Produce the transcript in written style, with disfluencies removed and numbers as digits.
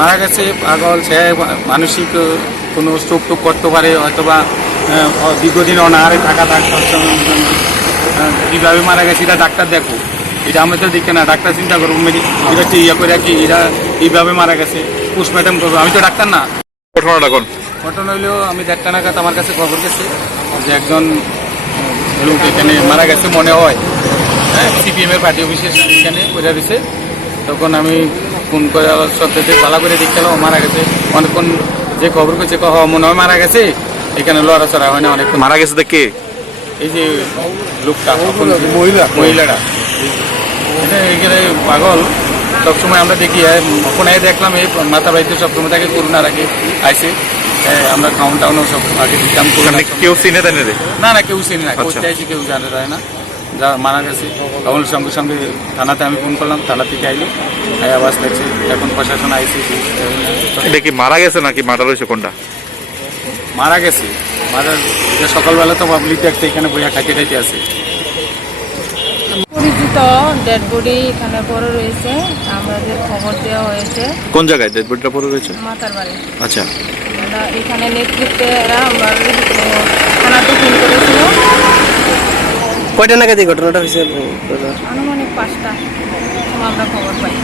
মারা গেছে পাগল, সে মানসিক কোনো স্ট্রোক টোক করতে পারে, অথবা দীর্ঘদিন অনাহারে থাকা থাকার সময় কীভাবে মারা গেছে এটা ডাক্তার দেখো, এটা আমরা তো দেখি না, ডাক্তার চিন্তা করবো এটা ইয়ে করে কি এরা এইভাবে মারা গেছে, পোস্টমর্টম করবো, আমি তো ডাক্তার না। ঘটনাটা কোন ঘটনা হইলেও আমি 1:30 নাগাদ আমার কাছে খবর গেছে যে একজন লোক এখানে মারা গেছে মনে হয়, হ্যাঁ, সিপিএমের পার্টি অফিসের এখানে করে দিছে। তখন আমি ফোন করে সত্যি ভালো করে দেখলাম মারা গেছে। অনেকক্ষণ যে খবর করছে মনে হয় মারা গেছে, এখানে লড়াচড়া হয় না অনেকক্ষণ। মারা গেছে দেখে এই যে লোকটা মহিলাটা এখানে পাগল, সবসময় আমরা দেখি ওখানে দেখলাম এই মাথা বাড়িতে সবসময় তাকে করুণা রাখে আইসে, আমরা খাউন টাউনও সব আগে দিতাম। কেউ চিনে দেন রে? না কেউ চিনি না, কোথায় আইসি কেউ জানা যায় না। যা মারা গেছে তখন সঙ্গে সঙ্গে থানাতে আমি ফোন করলাম, থানা থেকে আইলো, আওয়াজ লাগছে, এখন প্রশাসন আইসি। এটা কি মারা গেছে নাকি মার্ডার হয়েছে কোনটা? মারা গেছে, সকালবেলা তো পাবলিক দেখতে এখানে বইয়া খাইতে খাইতে আছে। পরিচিত ডেড বডি এখানে পড়ে রয়েছে, আমাদের খবর দেওয়া হয়েছে। কোন জায়গায় ডেড বডিটা পড়ে রয়েছে? মাতার বাড়ি। আচ্ছা, এখানে নেতৃত্বে আমরা থানাতে ফোন করেছিল। কয়টা নাগাদ এই ঘটনাটা হয়েছে? আনুমানিক 5টা আমরা খবর পাই।